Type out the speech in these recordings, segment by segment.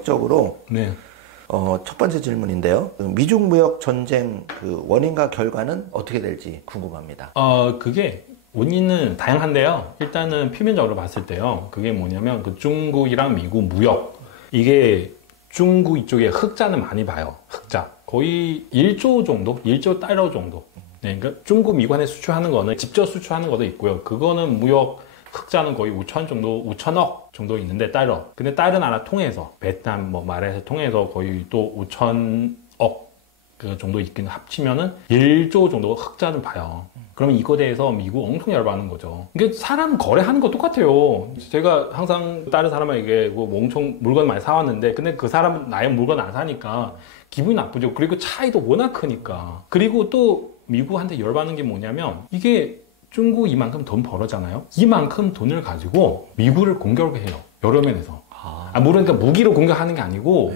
본격적으로 네. 첫 번째 질문인데요. 미중 무역 전쟁 그 원인과 결과는 어떻게 될지 궁금합니다. 그게 원인은 다양한데요. 일단은 표면적으로 봤을 때요. 그게 뭐냐면 그 중국이랑 미국 무역 이게 중국 이쪽에 흑자는 많이 봐요. 흑자 거의 1조 정도, 1조 달러 정도. 네, 그러니까 중국 미관에 수출하는 거는 직접 수출하는 것도 있고요. 그거는 무역 흑자는 거의 5천억 정도 있는데 달러. 근데 다른 나라 통해서 베트남 뭐 말해서 통해서 거의 또 5천억 그 정도 있긴 합치면은 1조 정도 흑자는 봐요. 그러면 이거에 대해서 미국 엄청 열받는 거죠. 이게 사람 거래하는 거 똑같아요. 제가 항상 다른 사람에게 뭐 엄청 물건 많이 사왔는데 근데 그 사람은 나의 물건 안 사니까 기분이 나쁘죠. 그리고 차이도 워낙 크니까. 그리고 또 미국한테 열받는 게 뭐냐면 이게 중국 이만큼 돈 벌었잖아요. 이만큼 돈을 가지고 미국을 공격해요. 여러 면에서. 물론 그러니까 무기로 공격하는 게 아니고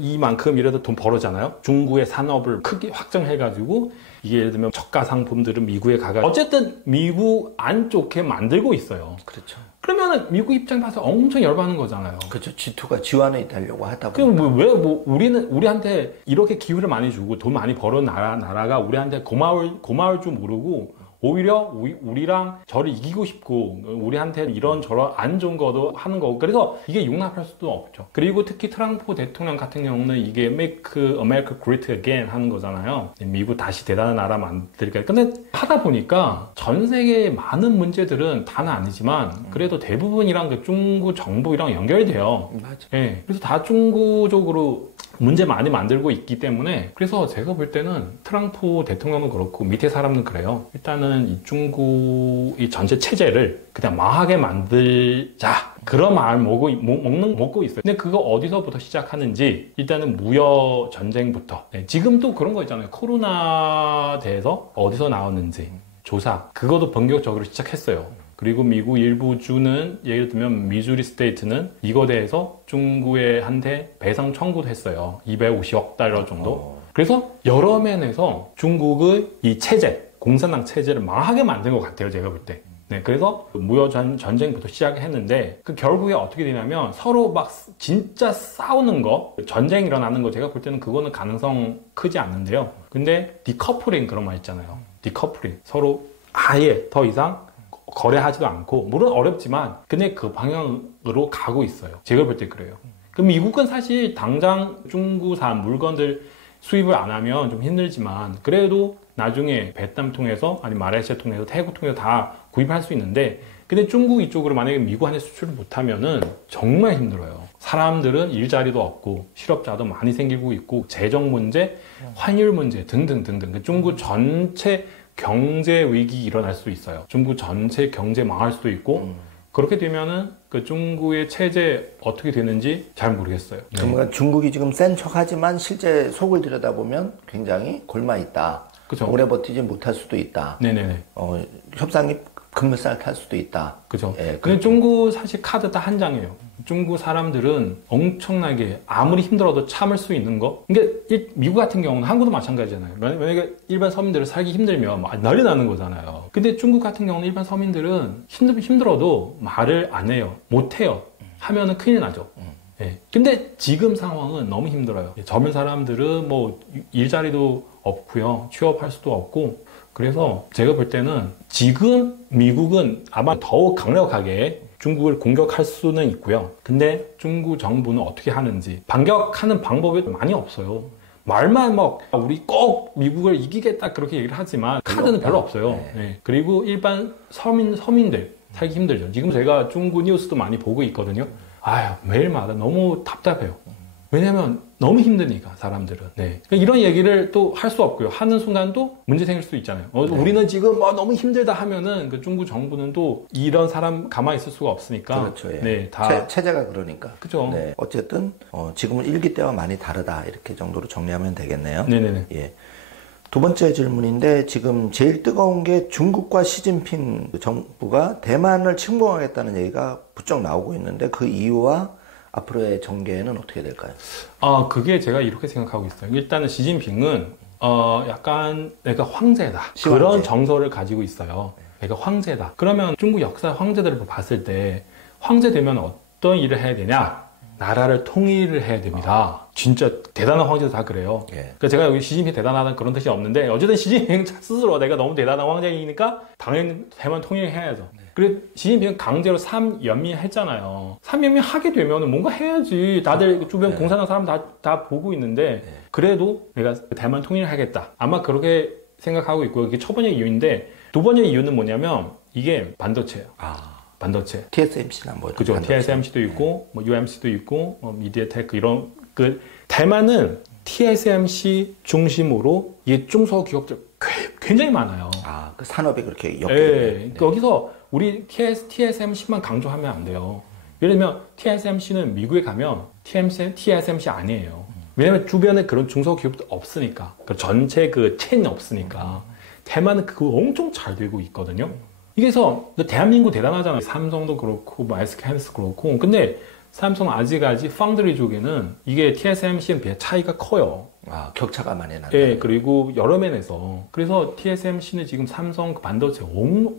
이만큼 이래도 돈 벌었잖아요. 중국의 산업을 크게 확장해가지고 이게 예를 들면 저가 상품들은 미국에 가가 어쨌든 미국 안쪽에 만들고 있어요. 그렇죠. 그러면은 미국 입장 봐서 엄청 열받는 거잖아요. 그렇죠. G2가 지원해 달려고 하다 보니까. 그럼 왜 우리는 우리한테 이렇게 기회를 많이 주고 돈 많이 벌은 나라가 우리한테 고마울 줄 모르고 오히려 우리랑 저를 이기고 싶고 우리한테 이런저런 안 좋은 것도 하는 거고 그래서 이게 용납할 수도 없죠. 그리고 특히 트럼프 대통령 같은 경우는 이게 Make America Great Again 하는 거잖아요. 미국 다시 대단한 나라 만들까. 근데 하다 보니까 전 세계의 많은 문제들은 다는 아니지만 그래도 대부분이랑 그 중국 정부랑 연결돼요. 맞아. 네, 그래서 다 중국적으로 문제 많이 만들고 있기 때문에 그래서 제가 볼 때는 트럼프 대통령도 그렇고 밑에 사람은 그래요. 일단은 이 중국 이 전체 체제를 그냥 망하게 만들자 그런 마음을 먹고 있어요. 근데 그거 어디서부터 시작하는지 일단은 무역 전쟁부터. 네, 지금도 그런 거 있잖아요. 코로나 대해서 어디서 나왔는지 조사 그것도 본격적으로 시작했어요. 그리고 미국 일부 주는 예를 들면 미주리 스테이트는 이거에 대해서 중국에 한테 배상 청구도 했어요. 250억 달러 정도. 그래서 여러 면에서 중국의 이 체제, 공산당 체제를 망하게 만든 것 같아요. 제가 볼 때. 네, 그래서 무역 전쟁부터 시작했는데 그 결국에 어떻게 되냐면 서로 막 진짜 싸우는 거, 전쟁 일어나는 거 제가 볼 때는 그거는 가능성 크지 않는데요. 근데 디커플링 그런 말 있잖아요. 디커플링. 서로 아예 더 이상 거래하지도 않고 물론 어렵지만 근데 그 방향으로 가고 있어요. 제가 볼 때 그래요. 그럼 미국은 사실 당장 중국산 물건들 수입을 안 하면 좀 힘들지만 그래도 나중에 베트남 통해서 아니면 말레이시아 통해서 태국 통해서 다 구입할 수 있는데 근데 중국 이쪽으로 만약에 미국한테 수출을 못하면은 정말 힘들어요. 사람들은 일자리도 없고 실업자도 많이 생기고 있고 재정 문제, 환율 문제 등등등등 중국 전체 경제 위기 일어날 수도 있어요. 중국 전체 경제 망할 수도 있고 그렇게 되면은 그 중국의 체제 어떻게 되는지 잘 모르겠어요. 그러니까 중국이 지금 센 척하지만 실제 속을 들여다보면 굉장히 골마 있다. 그쵸. 오래 버티지 못할 수도 있다. 네네네. 협상이 금메살 탈 수도 있다. 그죠. 예, 근데 중국 사실 카드 딱 한 장이에요. 중국 사람들은 엄청나게 아무리 힘들어도 참을 수 있는 거. 그러니까 미국 같은 경우는 한국도 마찬가지잖아요. 만약에 일반 서민들을 살기 힘들면 난리 나는 거잖아요. 근데 중국 같은 경우는 일반 서민들은 힘들어도 말을 안 해요. 못 해요. 하면은 큰일 나죠. 예. 근데 지금 상황은 너무 힘들어요. 젊은 사람들은 뭐 일자리도 없고요. 취업할 수도 없고. 그래서 제가 볼 때는 지금 미국은 아마 더욱 강력하게 중국을 공격할 수는 있고요. 근데 중국 정부는 어떻게 하는지 반격하는 방법이 많이 없어요. 말만 막 우리 꼭 미국을 이기겠다 그렇게 얘기를 하지만 카드는 별로 없어요. 네. 네. 그리고 일반 서민들 살기 힘들죠. 지금 제가 중국 뉴스도 많이 보고 있거든요. 아유 매일마다 너무 답답해요. 왜냐면 너무 힘드니까 사람들은. 네. 이런 얘기를 또 할 수 없고요. 하는 순간 또 문제 생길 수도 있잖아요. 네. 우리는 지금 너무 힘들다 하면은 그 중국 정부는 또 이런 사람 가만히 있을 수가 없으니까. 그렇죠. 예. 네, 다 체제가 그러니까. 그죠. 네. 어쨌든 지금은 일기 때와 많이 다르다 이렇게 정도로 정리하면 되겠네요. 네네네. 예. 두 번째 질문인데 지금 제일 뜨거운 게 중국과 시진핑 정부가 대만을 침공하겠다는 얘기가 부쩍 나오고 있는데 그 이유와 앞으로의 전개는 어떻게 될까요? 그게 제가 이렇게 생각하고 있어요. 일단은 시진핑은 약간 내가 황제다. 시황제. 그런 정서를 가지고 있어요. 내가 황제다. 그러면 중국 역사 황제들을 봤을 때 황제 되면 어떤 일을 해야 되냐? 나라를 통일을 해야 됩니다. 진짜 대단한 황제도 다 그래요. 그러니까 제가 여기 시진핑 대단하다는 그런 뜻이 없는데 어쨌든 시진핑 스스로 내가 너무 대단한 황제이니까 당연히 대만 통일해야죠. 그래 시진핑은 강제로 3연민 했잖아요. 3연민 하게 되면 뭔가 해야지. 다들 주변 공산당 사람 다 보고 있는데 그래도 내가 대만 통일을 하겠다. 아마 그렇게 생각하고 있고요. 이게 첫 번째 이유인데 두 번째 이유는 뭐냐면 이게 반도체예요. 반도체. TSMC나 뭐 그죠. 반도체. TSMC도 있고, 뭐 UMC도 있고, 뭐 미디어테크 이런 대만은 TSMC 중심으로 이 중소기업들 굉장히 많아요. 그 산업이 그렇게 엮여 네. 여기서 우리 TSMC만 강조하면 안 돼요. 예를 들면 TSMC는 미국에 가면 TSMC 아니에요. 왜냐면 주변에 그런 중소기업도 없으니까. 전체 그 체인이 없으니까. 대만은 그거 엄청 잘 되고 있거든요. 이게서 대한민국 대단하잖아요. 삼성도 그렇고 뭐 SK하이닉스도 그렇고. 근데 삼성 아직까지 파운드리 쪽에는 이게 TSMC는 비해 차이가 커요. 격차가 많이 나요. 네, 그리고 여러 면에서. 그래서 TSMC는 지금 삼성 반도체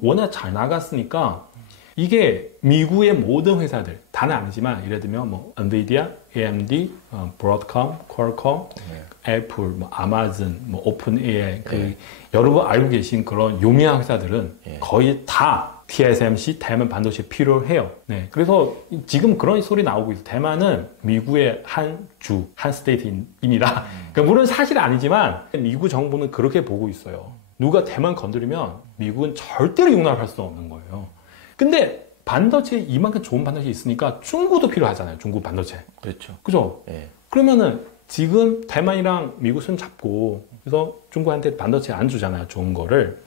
워낙 잘 나갔으니까 이게 미국의 모든 회사들 다는 아니지만 예를 들면 뭐 엔비디아, AMD, 브로드컴, 퀄컴, 애플, 뭐 아마존, 뭐 오픈 AI 여러분 알고 계신 그런 유명한 회사들은 거의 다 TSMC 대만 반도체 필요해요. 네, 그래서 지금 그런 소리 나오고 있어요. 대만은 미국의 한 스테이트입니다. 그러니까 물론 사실 아니지만 미국 정부는 그렇게 보고 있어요. 누가 대만 건드리면 미국은 절대로 용납할 수 없는 거예요. 근데 반도체 이만큼 좋은 반도체 있으니까 중국도 필요하잖아요. 중국 반도체. 그렇죠. 그죠? 그러면은 지금 대만이랑 미국 손 잡고 그래서 중국한테 반도체 안 주잖아요. 좋은 거를.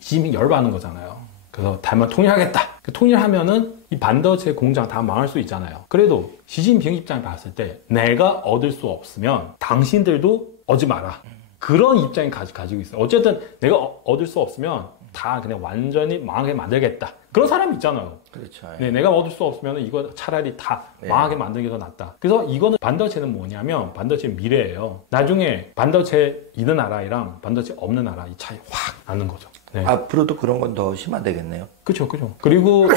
시진핑 열받는 거잖아요. 그래서 대만 통일하겠다. 통일하면은 이 반도체 공장 다 망할 수 있잖아요. 그래도 시진핑 입장에 봤을 때 내가 얻을 수 없으면 당신들도 얻지 마라. 그런 입장이 가지고 있어요. 어쨌든 내가 얻을 수 없으면 다 그냥 완전히 망하게 만들겠다. 그런 사람이 있잖아요. 그렇죠. 네, 내가 얻을 수 없으면 이거 차라리 다 망하게 만드는 게 더 낫다. 그래서 이거는 반도체는 뭐냐면 반도체 미래예요. 나중에 반도체 있는 나라랑 반도체 없는 나라 이 차이 확 나는 거죠. 네. 앞으로도 그런 건 더 심화되겠네요. 그렇죠. 그리고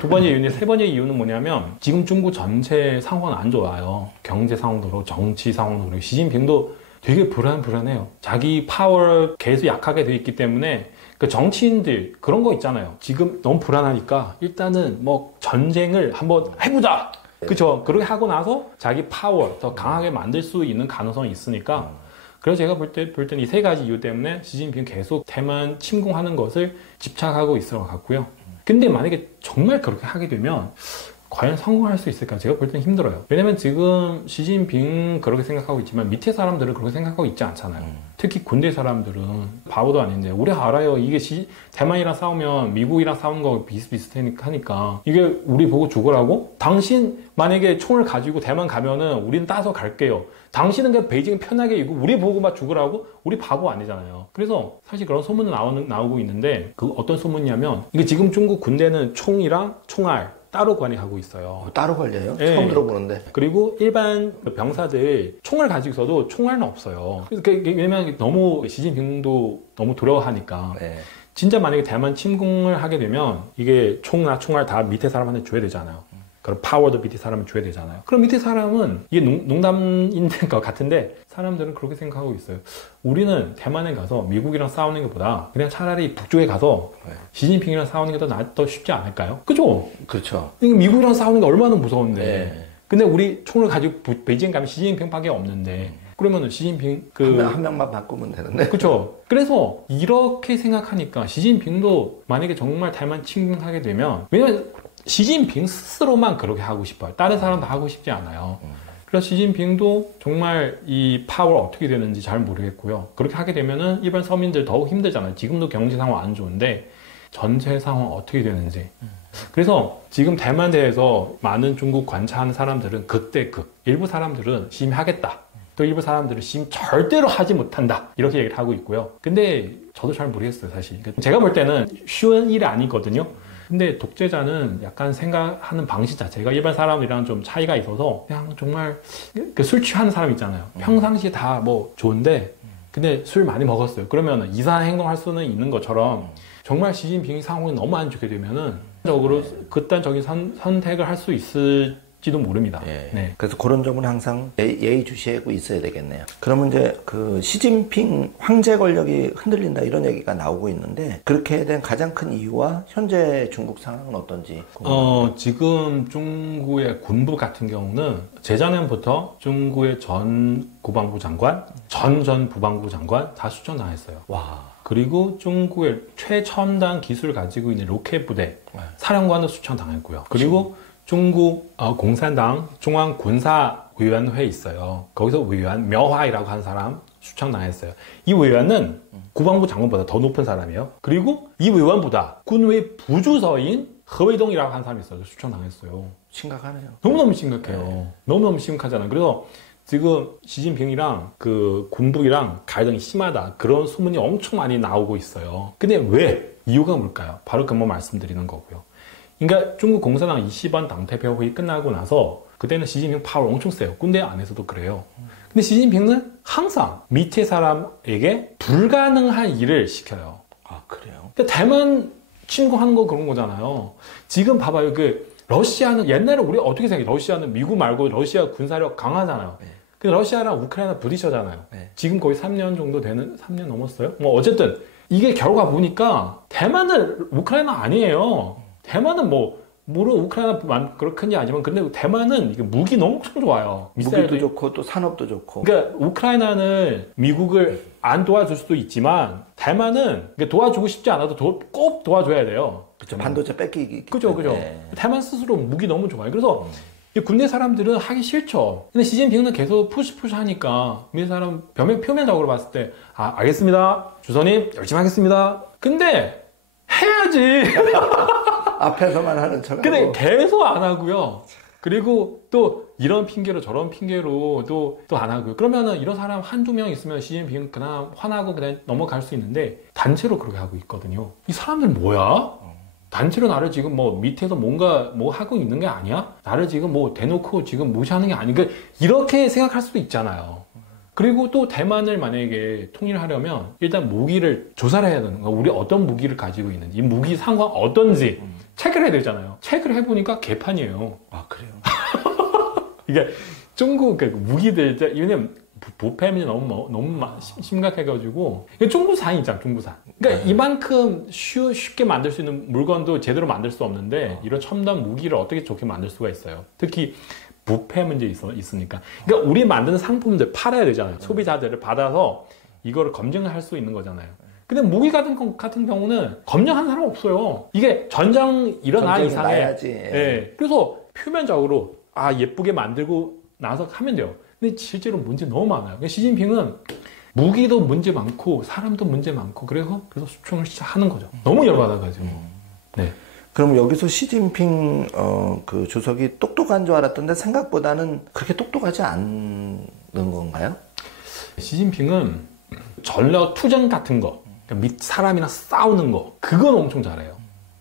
두 번째 이유는 세 번째 이유는 뭐냐면 지금 중국 전체 상황은 안 좋아요. 경제 상황도 그렇고 정치 상황도 그렇고 시진핑도 되게 불안해요. 자기 파워 계속 약하게 돼 있기 때문에 그 정치인들 그런 거 있잖아요. 지금 너무 불안하니까 일단은 뭐 전쟁을 한번 해보자. 그렇죠. 그렇게 하고 나서 자기 파워 더 강하게 만들 수 있는 가능성이 있으니까. 그래서 제가 볼 때는 이 세 가지 이유 때문에 시진핑 계속 대만 침공하는 것을 집착하고 있을 것 같고요. 근데 만약에 정말 그렇게 하게 되면 과연 성공할 수 있을까? 제가 볼 때는 힘들어요. 왜냐면 지금 시진핑 그렇게 생각하고 있지만 밑에 사람들은 그렇게 생각하고 있지 않잖아요. 특히 군대 사람들은 바보도 아닌데 우리 알아요. 이게 대만이랑 싸우면 미국이랑 싸우는 거 비슷비슷하니까 이게 우리 보고 죽으라고? 당신 만약에 총을 가지고 대만 가면은 우리는 따서 갈게요. 당신은 그냥 베이징 편하게 있고 우리 보고 막 죽으라고? 우리 바보 아니잖아요. 그래서 사실 그런 소문은 나오고 있는데 그 어떤 소문이냐면 이게 지금 중국 군대는 총이랑 총알 따로 관리하고 있어요. 따로 관리해요? 네. 처음 들어보는데. 그리고 일반 병사들 총을 가지고 있어도 총알은 없어요. 왜냐면 너무 시진핑도 너무 두려워하니까. 진짜 만약에 대만 침공을 하게 되면 이게 총이나 총알 다 밑에 사람한테 줘야 되잖아요. 그럼 파워도 밑에 사람은 줘야 되잖아요. 그럼 밑에 사람은 이게 농담인 것 같은데 사람들은 그렇게 생각하고 있어요. 우리는 대만에 가서 미국이랑 싸우는 것보다 그냥 차라리 북쪽에 가서 시진핑이랑 싸우는 게 더 쉽지 않을까요? 그죠? 그렇죠. 미국이랑 싸우는 게 얼마나 무서운데. 근데 우리 총을 가지고 베이징 가면 시진핑밖에 없는데. 그러면은 시진핑 한 명만 바꾸면 되는데. 그렇죠. 그래서 이렇게 생각하니까 시진핑도 만약에 정말 대만 침공하게 되면 왜냐면 시진핑 스스로만 그렇게 하고 싶어요. 다른 사람도 하고 싶지 않아요. 그래서 시진핑도 정말 이 파워가 어떻게 되는지 잘 모르겠고요. 그렇게 하게 되면은 일반 서민들 더욱 힘들잖아요. 지금도 경제 상황 안 좋은데 전체 상황 어떻게 되는지. 그래서 지금 대만에 대해서 많은 중국 관찰하는 사람들은 극대극. 일부 사람들은 시임하겠다. 또 일부 사람들은 시임 절대로 하지 못한다. 이렇게 얘기를 하고 있고요. 근데 저도 잘 모르겠어요, 사실. 제가 볼 때는 쉬운 일이 아니거든요. 근데 독재자는 약간 생각하는 방식 자체가 일반 사람이랑 좀 차이가 있어서 그냥 정말 술 취하는 사람 있잖아요. 평상시에 다 뭐 좋은데 근데 술 많이 먹었어요. 그러면 이상한 행동할 수는 있는 것처럼 정말 시진핑이 상황이 너무 안 좋게 되면은 적으로 극단적인 선택을 할 수 있을지도 모릅니다. 예. 네. 그래서 그런 점은 항상 예의주시하고 있어야 되겠네요. 그러면 이제 그 시진핑 황제 권력이 흔들린다 이런 얘기가 나오고 있는데 그렇게 된 가장 큰 이유와 현재 중국 상황은 어떤지 궁금합니다. 지금 중국의 군부 같은 경우는 재작년부터 중국의 전 국방부 장관, 전 국방부 장관 다 수천당했어요. 와. 그리고 중국의 최첨단 기술을 가지고 있는 로켓 부대 사령관도 수천당했고요. 그리고 중국 공산당 중앙군사위원회 있어요. 거기서 위원 묘화이라고 하는 사람 수천당했어요. 이 위원은 국방부 장관보다 더 높은 사람이에요. 그리고 이 위원보다 군의 부주서인 허웨이동이라고 하는 사람이 있어요. 수천당했어요. 심각하네요. 너무너무 심각해요. 너무너무 심각하잖아요. 그래서 지금 시진핑이랑 그 군부이랑 갈등이 심하다. 그런 소문이 엄청 많이 나오고 있어요. 근데 왜? 이유가 뭘까요? 바로 그 뭐 말씀드리는 거고요. 그러니까 중국 공산당 20번 당대표 회의 끝나고 나서 그때는 시진핑 파워 엄청 세요. 군대 안에서도 그래요. 근데 시진핑은 항상 밑에 사람에게 불가능한 일을 시켜요. 아, 그래요? 그러니까 대만 침공하는 거 그런 거잖아요. 지금 봐봐요. 러시아는 옛날에 우리 어떻게 생각해요? 러시아는 미국 말고 러시아 군사력 강하잖아요. 네. 근데 러시아랑 우크라이나 부딪혀잖아요. 네. 지금 거의 3년 정도 되는, 3년 넘었어요? 뭐 어쨌든 이게 결과 보니까 대만은 우크라이나 아니에요. 대만은 물론 우크라이나 그렇게 게 아니지만 근데 대만은 이게 무기 너무 엄청 좋아요. 무기도 좋고 또 산업도 좋고. 그러니까 우크라이나는 미국을 안 도와줄 수도 있지만 대만은 도와주고 싶지 않아도 꼭 도와줘야 돼요. 그렇죠. 반도체 뺏기기. 그죠. 네. 대만 스스로 무기 너무 좋아요. 그래서 이 군대 사람들은 하기 싫죠. 근데 시진핑은 계속 푸시 하니까 군대 사람 표면적으로 봤을 때 알겠습니다. 주선님 열심히 하겠습니다. 근데 해야지. 앞에서만 하는 척하고. 근데 계속 안 하고요. 그리고 또 이런 핑계로 저런 핑계로 또 안 하고요. 그러면은 이런 사람 한두 명 있으면 시진핑 그냥 화나고 그냥 넘어갈 수 있는데 단체로 그렇게 하고 있거든요. 이 사람들 뭐야? 단체로 나를 지금 밑에서 뭔가 하고 있는 게 아니야? 나를 지금 대놓고 지금 무시하는 게 아닌가? 이렇게 생각할 수도 있잖아요. 그리고 또 대만을 만약에 통일하려면 일단 무기를 조사를 해야 되는 거야. 우리 어떤 무기를 가지고 있는지, 이 무기 상황 어떤지 체크를 해야 되잖아요. 체크를 해보니까 개판이에요. 아, 그래요? 이게 중국 무기들, 왜냐면 부패이 너무 심각해가지고 이게 중국산이 있잖아, 중국산. 그러니까 이만큼 쉽게 만들 수 있는 물건도 제대로 만들 수 없는데 이런 첨단 무기를 어떻게 좋게 만들 수가 있어요. 특히 부패 문제 있으니까. 그러니까 우리 만드는 상품들 팔아야 되잖아요. 소비자들을 받아서 이거를 검증을 할 수 있는 거잖아요. 근데 무기 같은 경우는 검증하는 사람 없어요. 이게 전쟁 일어나 이상해. 나야지. 네. 그래서 표면적으로 예쁘게 만들고 나서 하면 돼요. 근데 실제로 문제 너무 많아요. 그러니까 시진핑은 무기도 문제 많고 사람도 문제 많고 그래서 수총을 시작하는 거죠. 너무 열받아가지고. 네. 그럼 여기서 시진핑 그 주석이 똑똑한 줄 알았던데 생각보다는 그렇게 똑똑하지 않는 건가요? 시진핑은 전략 투쟁 같은 거, 그러니까 사람이랑 싸우는 거, 그건 엄청 잘해요.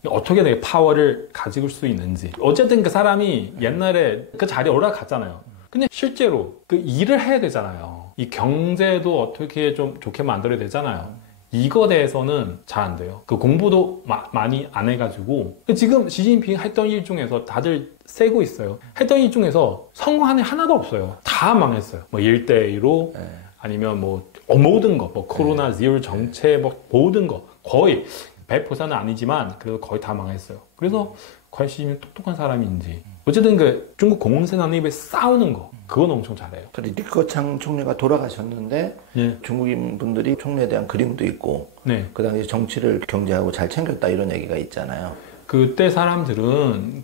어떻게 내 파워를 가지고 수 있는지. 어쨌든 그 사람이 옛날에 그 자리에 올라갔잖아요. 근데 실제로 그 일을 해야 되잖아요. 이 경제도 어떻게 좀 좋게 만들어야 되잖아요. 이거 대해서는 잘 안 돼요. 그 공부도 많이 안 해가지고. 지금 시진핑 했던 일 중에서 다들 세고 있어요. 했던 일 중에서 성공한 일 하나도 없어요. 다 망했어요. 1대1로 아니면 모든 거, 코로나 제로 정책, 모든 거. 거의 100%는 아니지만 그래도 거의 다 망했어요. 그래서 과연 시진핑이 똑똑한 사람인지. 어쨌든 중국 공산당 입에 싸우는 거, 그건 엄청 잘해요. 리커창 총리가 돌아가셨는데 중국인 분들이 총리에 대한 그림도 있고 그 당시 정치를 경제하고 잘 챙겼다 이런 얘기가 있잖아요. 그때 사람들은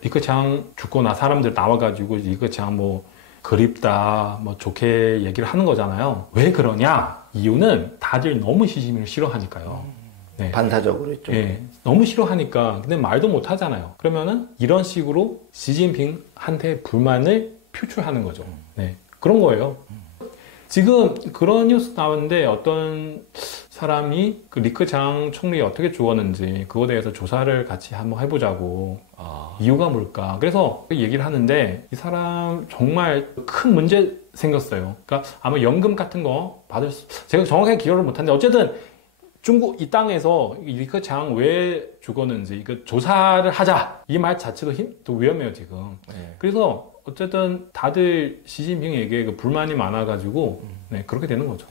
리커창 죽고 나 사람들 나와가지고 리커창 그립다 좋게 얘기를 하는 거잖아요. 왜 그러냐? 이유는 다들 너무 시진핑을 싫어하니까요. 네. 반사적으로 있죠. 네. 너무 싫어하니까 근데 말도 못 하잖아요. 그러면은 이런 식으로 시진핑한테 불만을 표출하는 거죠. 네. 그런 거예요. 지금 그런 뉴스 나오는데 어떤 사람이 리커창 총리 어떻게 죽었는지 그거에 대해서 조사를 같이 한번 해보자고. 이유가 뭘까? 그래서 얘기를 하는데 이 사람 정말 큰 문제 생겼어요. 그러니까 아마 연금 같은 거 제가 정확하게 기억을 못하는데 어쨌든 중국 이 땅에서 리커창 왜 죽었는지 이거 조사를 하자 이 말 자체도 또 위험해요 지금. 네. 그래서 어쨌든 다들 시진핑에게 그 불만이 많아가지고 네, 그렇게 되는 거죠.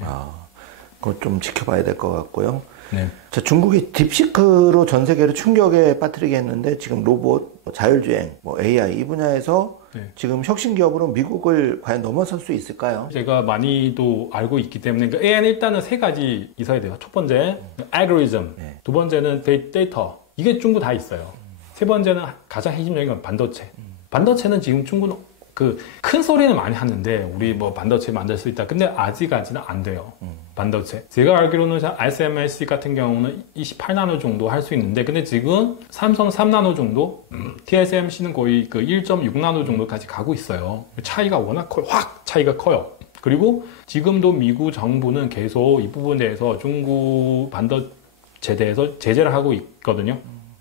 그거 좀 지켜봐야 될 것 같고요. 네. 자, 중국이 딥시크로 전 세계를 충격에 빠뜨리게 했는데 지금 로봇, 자율주행, AI 이 분야에서 네. 지금 혁신 기업으로 미국을 과연 넘어설 수 있을까요? 제가 많이도 알고 있기 때문에 그 AI는 일단은 세 가지 있어야 돼요. 첫 번째, 알고리즘. 네. 두 번째는 데이터. 이게 중국 다 있어요. 세 번째는 가장 핵심적인 건 반도체. 반도체는 지금 중국은 그 큰 소리는 많이 하는데 우리 뭐 반도체 만들 수 있다. 근데 아직까지는 안 돼요. 반도체. 제가 알기로는 SMIC 같은 경우는 28나노 정도 할 수 있는데 근데 지금 삼성 3나노 정도, TSMC는 거의 그 1.6나노 정도까지 가고 있어요. 차이가 워낙 커요. 확 차이가 커요. 그리고 지금도 미국 정부는 계속 이 부분에 대해서 중국 반도체에 대해서 제재를 하고 있거든요.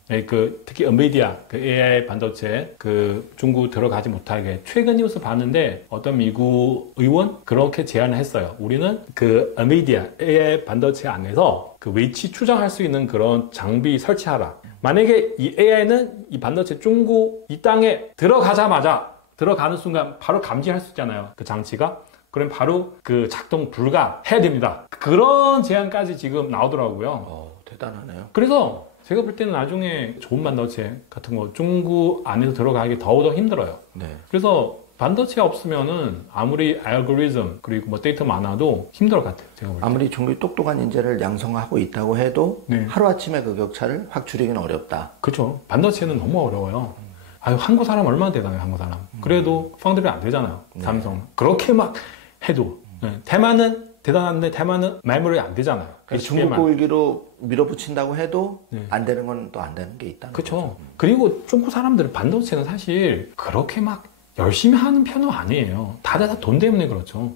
네, 특히 엔비디아, AI 반도체, 중국 들어가지 못하게. 최근 뉴스 봤는데, 어떤 미국 의원? 그렇게 제안을 했어요. 우리는 엔비디아, AI 반도체 안에서 위치 추정할 수 있는 그런 장비 설치하라. 만약에 이 AI는 이 반도체 중국 이 땅에 들어가는 순간 바로 감지할 수 있잖아요. 그 장치가. 그럼 바로 작동 불가해야 됩니다. 그런 제안까지 지금 나오더라고요. 대단하네요. 그래서 제가 볼 때는 나중에 좋은 반도체 같은 거 중국 안에서 들어가기 더욱더 힘들어요. 네. 그래서 반도체 없으면은 아무리 알고리즘 그리고 데이터 많아도 힘들 것 같아요. 제가 볼 때. 아무리 중국이 똑똑한 인재를 양성하고 있다고 해도 네. 하루아침에 그 격차를 확 줄이기는 어렵다. 그렇죠. 반도체는 너무 어려워요. 한국 사람 얼마나 대단해요, 한국 사람. 그래도 펀드리 안 되잖아요. 삼성. 그렇게 막 해도. 네. 대만은 대단한데 대만은 메모리 안 되잖아요. 중국 고일기로 밀어붙인다고 해도 네. 안 되는 건 또 안 되는 게 있다. 그렇죠. 그리고 중국 사람들은 반도체는 사실 그렇게 막 열심히 하는 편은 아니에요. 다들 다 돈 때문에 그렇죠.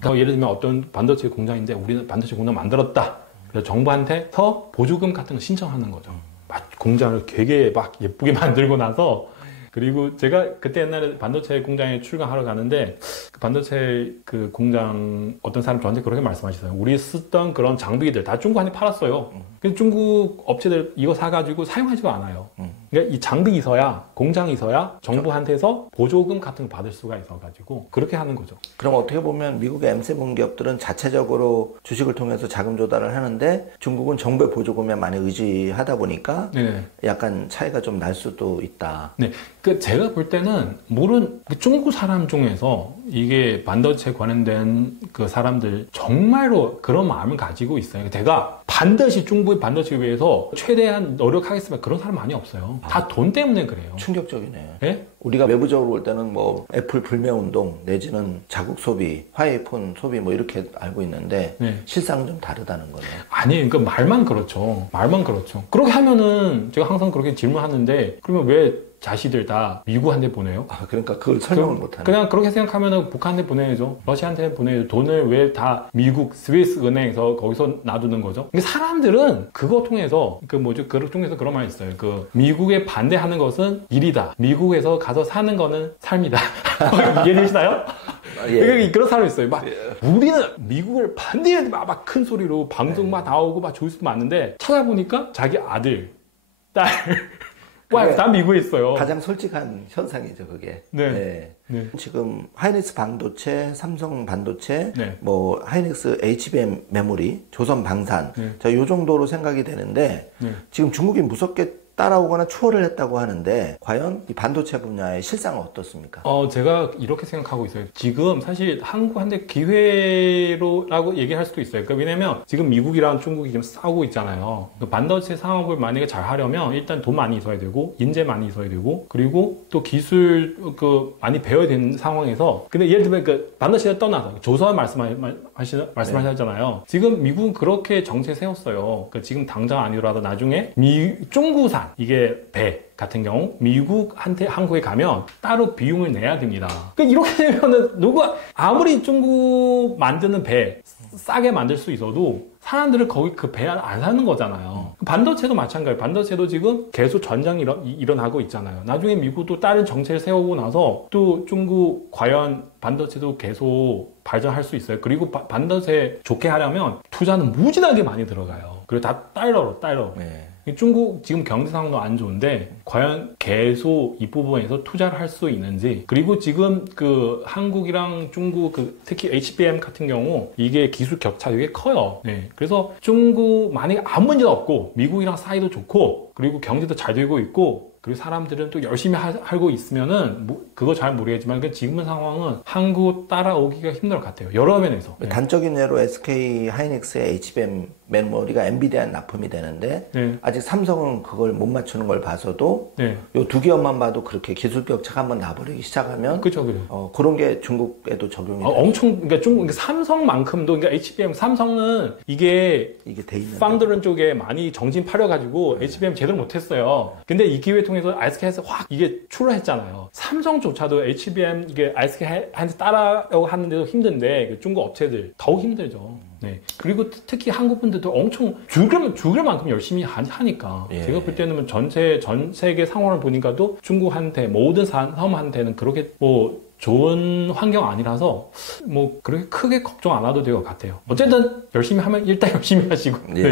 그러니까 예를 들면 어떤 반도체 공장인데 우리는 반도체 공장 만들었다. 그래서 정부한테 더 보조금 같은 거 신청하는 거죠. 막 공장을 되게 막 예쁘게 만들고 나서 그리고 제가 그때 옛날에 반도체 공장에 출근하러 가는데 그 반도체 공장 어떤 사람 저한테 그렇게 말씀하셨어요. 우리 쓰던 그런 장비들 다 중국한테 팔았어요. 근데 중국 업체들 이거 사가지고 사용하지도 않아요. 그러니까 이 장비 있어야 공장이 있어야 정부한테서 보조금 같은 거 받을 수가 있어가지고 그렇게 하는 거죠. 그럼 어떻게 보면 미국의 M7 기업들은 자체적으로 주식을 통해서 자금 조달을 하는데 중국은 정부의 보조금에 많이 의지하다 보니까 네. 약간 차이가 좀 날 수도 있다. 네. 제가 볼 때는 모른 중국 사람 중에서 이게 반도체 관련된 사람들 정말로 그런 마음을 가지고 있어요. 제가 반드시 중국의 반도체에 위해서 최대한 노력하겠습니다. 그런 사람 많이 없어요. 다 돈 때문에 그래요. 충격적이네. 네? 우리가 외부적으로 볼 때는 애플 불매 운동 내지는 자국 소비, 화이폰 소비 이렇게 알고 있는데 네. 실상은 좀 다르다는 거네요. 아니, 말만 그렇죠. 말만 그렇죠. 그렇게 하면은 제가 항상 그렇게 질문하는데 그러면 왜 자식들 다 미국한테 보내요? 그러니까 그걸 설명을 못하네. 그냥 그렇게 생각하면은 북한한테 보내야죠. 러시아한테 보내야죠. 돈을 왜 다 미국 스위스 은행에서 거기서 놔두는 거죠? 근데 사람들은 그거 통해서 그거 통해서 그런 말이 있어요. 미국에 반대하는 것은 일이다. 미국에서 가서 사는 거는 삶이다. 이해되시나요? 예. 그런 사람이 있어요. 우리는 미국을 반대해야 돼. 막 큰 소리로 방송 막 나오고 막 조회수 많은데 찾아보니까 자기 아들, 딸, 다 미국에 있어요. 가장 솔직한 현상이죠, 그게. 네. 네. 지금 하이닉스 반도체, 삼성 반도체, 네. 하이닉스 HBM 메모리, 조선 방산, 네. 자, 요 정도로 생각이 되는데 네. 지금 중국이 무섭게 따라오거나 추월을 했다고 하는데 과연 이 반도체 분야의 실상은 어떻습니까? 제가 이렇게 생각하고 있어요. 지금 사실 한국한테 기회로라고 얘기할 수도 있어요. 왜냐면 지금 미국이랑 중국이 지금 싸우고 있잖아요. 반도체 사업을 만약에 잘 하려면 일단 돈 많이 있어야 되고 인재 많이 있어야 되고 그리고 또 기술 많이 배워야 되는 상황에서 근데 예를 들면 반도체를 떠나서 조선 말씀하셨잖아요. 지금 미국은 그렇게 정책 세웠어요. 지금 당장 아니더라도 나중에 중국산 이게 배 같은 경우 미국한테 한국에 가면 따로 비용을 내야 됩니다. 이렇게 되면은 누가 아무리 중국 만드는 배 싸게 만들 수 있어도 사람들은 거기 배 안 사는 거잖아요. 반도체도 마찬가지예요. 반도체도 지금 계속 전쟁이 일어나고 있잖아요. 나중에 미국도 다른 정책을 세우고 나서 또 중국 과연 반도체도 계속 발전할 수 있어요. 그리고 반도체 좋게 하려면 투자는 무지하게 많이 들어가요. 그리고 다 달러로. 네. 중국 지금 경제 상황도 안 좋은데 과연 계속 이 부분에서 투자를 할 수 있는지, 그리고 지금 그 한국이랑 중국 특히 HBM 같은 경우 이게 기술 격차 되게 커요. 네. 그래서 중국 만약에 아무 문제도 없고 미국이랑 사이도 좋고 그리고 경제도 잘 되고 있고 그리고 사람들은 또 열심히 하고 있으면은 그거 잘 모르겠지만 지금 상황은 한국 따라오기가 힘들 것 같아요. 여러 면에서. 네. 단적인 예로 SK 하이닉스의 HBM 메모리가 엔비디아에 납품이 되는데 네. 아직 삼성은 그걸 못 맞추는 걸 봐서도 네. 요 두 기업만 봐도 그렇게 기술 격차가 한번 나버리기 시작하면 그죠. 그런 게 중국에도 적용이 돼요. 엄청 그러니까 삼성만큼도 그러니까 HBM 삼성은 이게 돼 있는 파운드런 쪽에 많이 정신 파려가지고 HBM 제대로 못했어요. 근데 이 기회 통해서 SK에서 확 이게 출하했잖아요. 삼성조차도 HBM 이게 SK한테 따라하고 하는데도 힘든데 중국 업체들 더욱 힘들죠. 네. 그리고 특히 한국 분들도 엄청 죽을 만큼 열심히 하니까 예. 제가 볼 때는 전 세계 상황을 보니까도 중국한테 모든 사람한테는 그렇게 뭐 좋은 환경 아니라서 뭐 그렇게 크게 걱정 안 해도 될 것 같아요. 어쨌든 열심히 하면 일단 열심히 하시고. 예.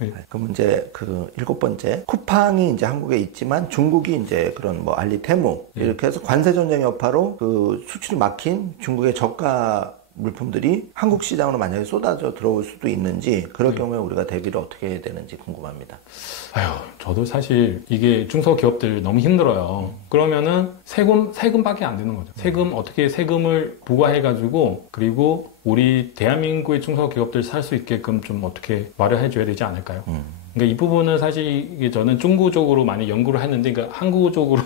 네. 그럼 이제 그 7번째, 쿠팡이 이제 한국에 있지만 중국이 이제 그런 뭐 알리, 테무 이렇게 해서 관세 전쟁 여파로 그 수출이 막힌 중국의 저가 물품들이 한국 시장으로 만약에 쏟아져 들어올 수도 있는지, 그럴 경우에 우리가 대비를 어떻게 해야 되는지 궁금합니다. 저도 사실 이게 중소기업들 너무 힘들어요. 그러면은 세금밖에 안 되는 거죠. 어떻게 세금을 부과해가지고, 그리고 우리 대한민국의 중소기업들 살 수 있게끔 좀 어떻게 말을 해줘야 되지 않을까요? 그러니까 이 부분은 사실 이게 저는 중국 쪽으로 많이 연구를 했는데, 그러니까 한국 쪽으로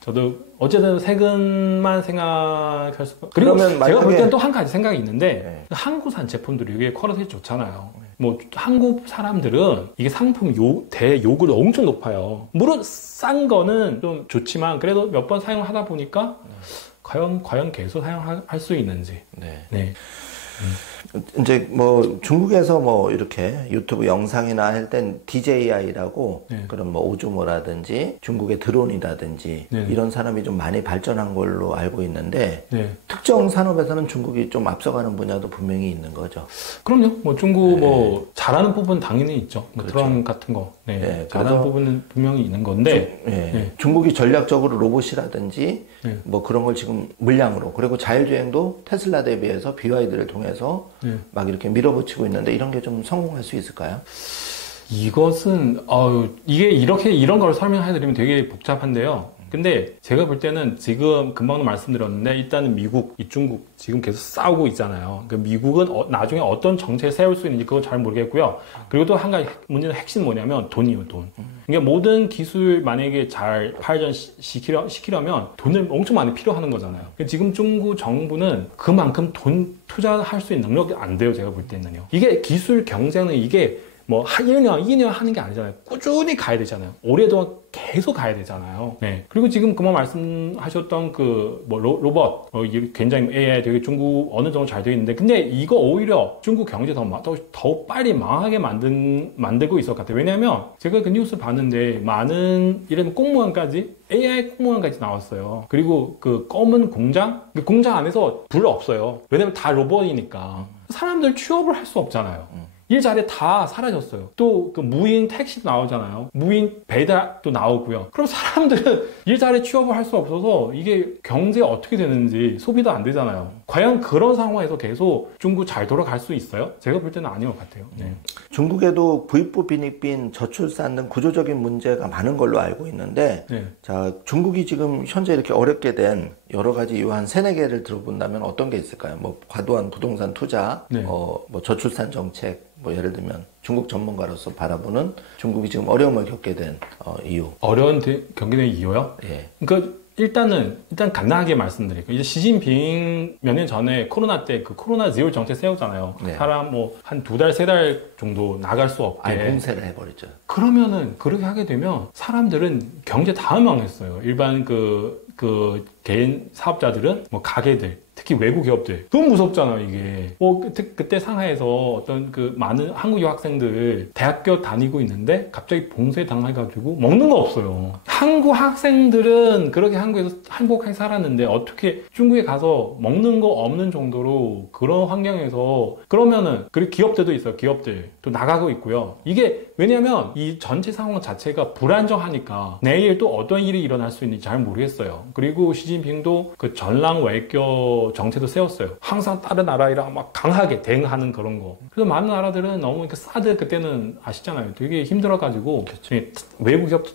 저도 어쨌든 세금만 생각할 수. 그리고 제가 볼 때는 또 한 가지 생각이 있는데, 한국산 제품들이 이게 퀄리티 좋잖아요. 뭐 한국 사람들은 이게 상품 대요구도 엄청 높아요. 물론 싼 거는 좀 좋지만 그래도 몇 번 사용하다 보니까 과연 계속 사용할 수 있는지. 네. 이제 뭐 중국에서 뭐 이렇게 유튜브 영상이나 할 땐 DJI라고 그런 뭐 오즈모라든지 중국의 드론이라든지 이런 산업이 좀 많이 발전한 걸로 알고 있는데 특정 산업에서는 중국이 좀 앞서가는 분야도 분명히 있는 거죠. 그럼요. 뭐 중국 뭐 잘하는 부분 당연히 있죠. 뭐 드론 같은 거. 잘하는 부분은 분명히 있는 건데 중국이 전략적으로 로봇이라든지 뭐 그런 걸 지금 물량으로, 그리고 자율주행도 테슬라 대비해서 BYD를 통해서 막 이렇게 밀어붙이고 있는데, 이런 게 좀 성공할 수 있을까요? 이것은 이게 이런 걸 설명해드리면 되게 복잡한데요. 근데 제가 볼 때는 지금 금방도 말씀드렸는데, 일단은 미국, 중국 지금 계속 싸우고 있잖아요. 그러니까 미국은 나중에 어떤 정책을 세울 수 있는지 그건 잘 모르겠고요. 그리고 또 한 가지 문제는 핵심 뭐냐면 돈이에요, 돈. 그러니까 모든 기술 만약에 잘 발전시키려면 돈을 엄청 많이 필요하는 거잖아요. 그러니까 지금 중국 정부는 그만큼 돈 투자할 수 있는 능력이 안 돼요, 제가 볼 때는요. 이게 기술 경쟁은 이게 뭐 1년, 2년 하는 게 아니잖아요. 꾸준히 가야 되잖아요. 오랫동안 계속 가야 되잖아요. 네. 그리고 지금 그만 말씀하셨던 뭐 로봇, 이게 굉장히 AI 되게 중국 어느 정도 잘 되어 있는데, 근데 이거 오히려 중국 경제 더 빨리 망하게 만들고 있을 것 같아요. 왜냐면 제가 그 뉴스 봤는데 많은 이런 공무원까지 AI 공무원까지 나왔어요. 그리고 그 검은 공장? 그 공장 안에서 불 없어요. 왜냐면 다 로봇이니까. 사람들 취업을 할 수 없잖아요. 일자리 다 사라졌어요. 또 그 무인 택시도 나오잖아요. 무인 배달도 나오고요. 그럼 사람들은 일자리 취업을 할 수 없어서 이게 경제가 어떻게 되는지, 소비도 안 되잖아요. 과연 그런 상황에서 계속 중국 잘 돌아갈 수 있어요? 제가 볼 때는 아닌 것 같아요. 중국에도 부익부 빈익빈 저출산 등 구조적인 문제가 많은 걸로 알고 있는데, 자, 중국이 지금 현재 이렇게 어렵게 된 여러 가지 이유 한 3-4개를 들어본다면 어떤 게 있을까요? 뭐 과도한 부동산 투자, 뭐 저출산 정책, 뭐 예를 들면 중국 전문가로서 바라보는 중국이 지금 어려움을 겪게 된 이유. 어려운 겪게 된 이유요? 그러니까 일단 간단하게 말씀드릴게요. 이제 시진핑 몇 년 전에 코로나 때 그 코로나 제로 정책 세우잖아요. 사람 뭐 한 2달, 3달 정도 나갈 수 없게. 봉쇄를 해버렸죠. 그러면은 그렇게 하게 되면 사람들은 경제 다 망했어요. 일반 그 개인 사업자들은 뭐 가게들, 특히 외국 기업들 너무 무섭잖아요 이게. 그때 상하이에서 어떤 그 많은 한국 유학생들 대학교 다니고 있는데 갑자기 봉쇄 당해가지고 먹는 거 없어요. 한국 학생들은 그렇게 한국에서 행복하게 살았는데 어떻게 중국에 가서 먹는 거 없는 정도로 그런 환경에서, 그러면은 그리고 기업들도 있어요. 기업들 또 나가고 있고요. 이게 왜냐면 이 전체 상황 자체가 불안정하니까 내일 또 어떤 일이 일어날 수 있는지 잘 모르겠어요. 그리고 시진핑도 그 전랑 외교 정책도 세웠어요. 항상 다른 나라랑 막 강하게 대응하는 그런 거. 그래서 많은 나라들은 너무 사드 그때는 아시잖아요. 되게 힘들어가지고 외국 기업도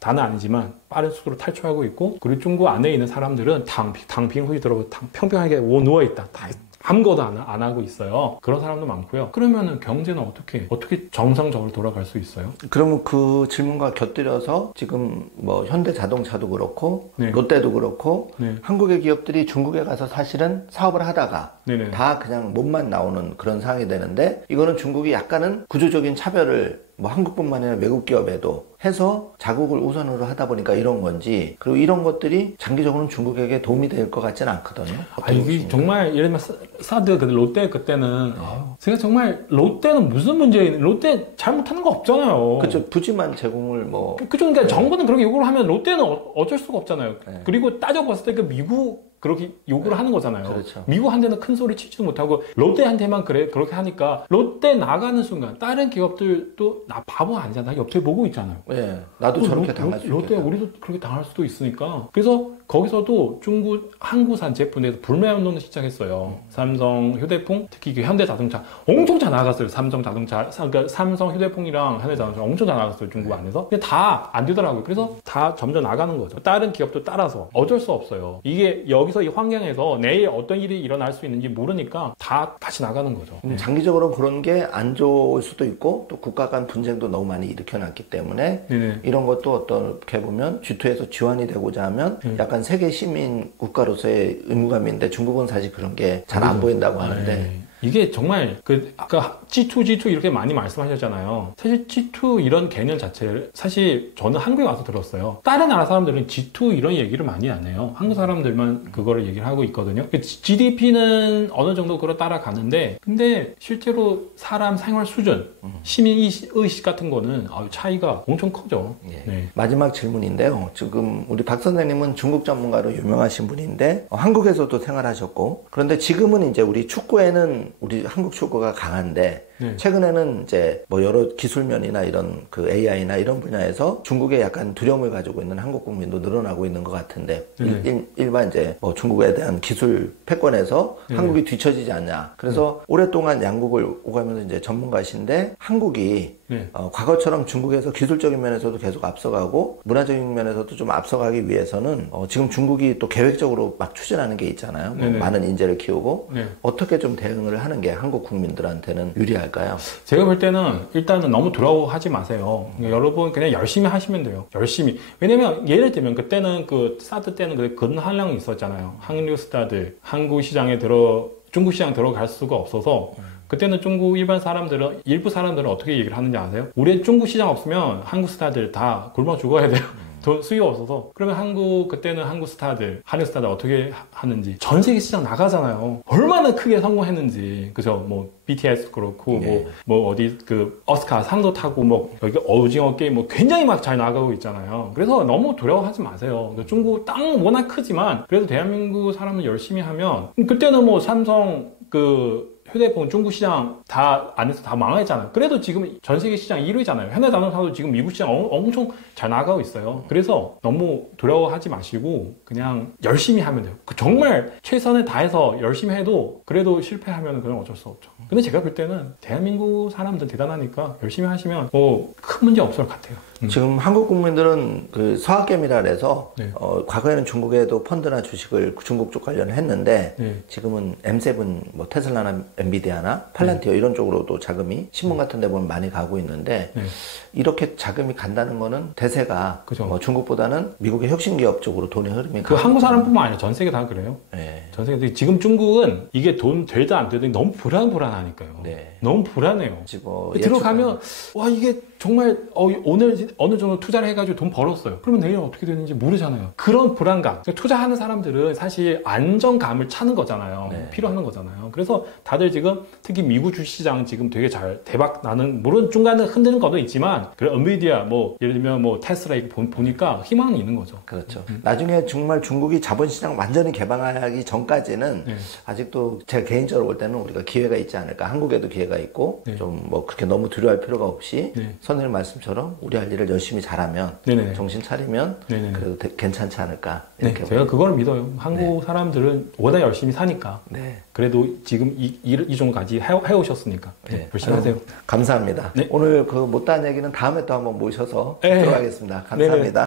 다는 아니지만 빠른 속도로 탈출하고 있고, 그리고 중국 안에 있는 사람들은 당빙 후이더라고 평평하게 누워있다. 다 아무것도 안 하고 있어요. 그런 사람도 많고요. 그러면은 경제는 어떻게 정상적으로 돌아갈 수 있어요? 그러면 그 질문과 곁들여서 지금 뭐 현대자동차도 그렇고 네. 롯데도 그렇고 네. 한국의 기업들이 중국에 가서 사실은 사업을 하다가 네네. 다 그냥 몸만 나오는 그런 상황이 되는데, 이거는 중국이 약간은 구조적인 차별을 뭐 한국뿐만 아니라 외국 기업에도 해서 자국을 우선으로 하다 보니까 이런 건지, 그리고 이런 것들이 장기적으로는 중국에게 도움이 될 것 같지는 않거든요. 이게 정말 예를 들면 사드 롯데 그때는 제가 정말 롯데는 무슨 문제인, 롯데 잘못하는 거 없잖아요. 그렇죠. 부지만 제공을 뭐 그러니까 정부는 그렇게 요구를 하면 롯데는 어쩔 수가 없잖아요. 네. 그리고 따져봤을 때 그 미국 그렇게 요구를 하는 거잖아요. 그렇죠. 미국한테는 큰 소리 치지도 못하고 롯데한테만 그렇게 하니까 롯데 나가는 순간 다른 기업들도 나 바보 아니잖아. 옆에 보고 있잖아요. 네, 나도 저렇게 당할 수 있겠다. 롯데 우리도 그렇게 당할 수도 있으니까. 그래서 거기서도 한국산 제품에서 불매운동을 시작했어요. 삼성 휴대폰, 특히 그 현대자동차 엄청 잘 나갔어요. 그러니까 삼성 휴대폰이랑 현대자동차 엄청 잘 나갔어요. 중국 안에서. 근데 다 안 되더라고요. 그래서 다 점점 나가는 거죠. 다른 기업도 따라서. 어쩔 수 없어요. 이게 여기서 이 환경에서 내일 어떤 일이 일어날 수 있는지 모르니까 다 같이 나가는 거죠. 장기적으로 그런 게 안 좋을 수도 있고, 또 국가 간 분쟁도 너무 많이 일으켜놨기 때문에 네네. 이런 것도 어떻게 보면 G2에서 지원이 되고자 하면 약간 세계 시민 국가로서의 의무감인데, 중국은 사실 그런 게 잘 안 보인다고 하는데, 이게 정말 아까 G2 이렇게 많이 말씀하셨잖아요. 사실 G2 이런 개념 자체를 사실 저는 한국에 와서 들었어요. 다른 나라 사람들은 G2 이런 얘기를 많이 안 해요. 한국 사람들만 그거를 얘기를 하고 있거든요. GDP는 어느 정도 그걸 따라가는데, 근데 실제로 사람 생활 수준, 시민의식 같은 거는 차이가 엄청 커져. 예. 네. 마지막 질문인데요. 지금 우리 박 선생님은 중국 전문가로 유명하신 분인데 한국에서도 생활하셨고, 그런데 지금은 이제 우리 축구에는 우리 한국 축구가 강한데, 네. 최근에는 이제 뭐 여러 기술면이나 이런 그 AI나 이런 분야에서 중국에 약간 두려움을 가지고 있는 한국 국민도 늘어나고 있는 것 같은데, 일반 이제 뭐 중국에 대한 기술 패권에서 한국이 뒤처지지 않냐. 그래서 오랫동안 양국을 오가면서 이제 전문가신데, 한국이 과거처럼 중국에서 기술적인 면에서도 계속 앞서가고 문화적인 면에서도 좀 앞서가기 위해서는 지금 중국이 또 계획적으로 막 추진하는 게 있잖아요. 뭐 많은 인재를 키우고 어떻게 좀 대응을 하는 게 한국 국민들한테는 유리할까요? 제가 볼 때는 일단은 너무 두려워하지 마세요. 그러니까 여러분 그냥 열심히 하시면 돼요. 열심히. 왜냐면 예를 들면 그때는 그 사드 때는 그 근한량이 있었잖아요. 한류 스타들 한국 시장에 중국 시장 들어갈 수가 없어서 그때는 중국 일부 사람들은 어떻게 얘기를 하는지 아세요? 우리 중국 시장 없으면 한국 스타들 다 굶어 죽어야 돼요. 돈 수요 없어서. 그러면 그때는 한류 스타들 어떻게 하는지 전 세계 시장 나가잖아요. 얼마나 크게 성공했는지. 그죠? 뭐 BTS 그렇고 뭐 어디 그 오스카 상도 타고 뭐 여기 오징어 게임 뭐 굉장히 막 잘 나가고 있잖아요. 그래서 너무 두려워하지 마세요. 중국 땅 워낙 크지만 그래도 대한민국 사람은 열심히 하면, 그때는 뭐 삼성 휴대폰 중국 시장 안에서 다 망했잖아요. 그래도 지금 전 세계 시장 1위잖아요. 현대자동차도 지금 미국 시장 엄청 잘 나가고 있어요. 그래서 너무 두려워하지 마시고 그냥 열심히 하면 돼요. 정말 최선을 다해서 열심히 해도 그래도 실패하면 그건 어쩔 수 없죠. 근데 제가 볼 때는 대한민국 사람들 대단하니까 열심히 하시면 큰 문제 없을 것 같아요. 지금 한국 국민들은 그 서학개미라 해서 과거에는 중국에도 펀드나 주식을 중국 쪽 관련을 했는데 지금은 M7 뭐 테슬라나 엔비디아나 팔란티어 이런 쪽으로도 자금이 신문 같은 데 보면 많이 가고 있는데, 이렇게 자금이 간다는 거는 대세가 뭐 중국보다는 미국의 혁신 기업 쪽으로 돈의 흐름이 가고, 한국 사람뿐만 아니라 전 세계 다 그래요. 전 세계 지금 중국은 이게 돈 되다 안 되다 너무 불안하니까요. 너무 불안해요. 들어가면 와 이게 정말 오늘 어느 정도 투자를 해가지고 돈 벌었어요. 그러면 내일 어떻게 되는지 모르잖아요. 그런 불안감. 투자하는 사람들은 사실 안정감을 찾는 거잖아요. 네. 필요한 거잖아요. 그래서 다들 지금 특히 미국 주식시장 지금 되게 잘 대박 나는, 물론 중간에 흔드는 것도 있지만, 그래, 엔비디아 뭐 예를 들면 뭐 테슬라 이거 보니까 희망은 있는 거죠. 그렇죠. 나중에 정말 중국이 자본시장 완전히 개방하기 전까지는 네. 아직도 제가 개인적으로 볼 때는 우리가 기회가 있지 않을까. 한국에도 기회가 있고 네. 좀 뭐 그렇게 너무 두려워할 필요가 없이 네. 선생님 말씀처럼 우리 할 일을 열심히 잘하면 네네. 정신 차리면 네네. 그래도 괜찮지 않을까. 네, 이렇게 제가 그걸 믿어요. 한국 사람들은 워낙 열심히 사니까. 네. 그래도 지금 이 정도까지 해오셨으니까. 네, 열심히 하세요. 감사합니다. 네. 오늘 그 못다한 얘기는 다음에 또 한번 모셔서 네. 들어가겠습니다. 감사합니다. 네네.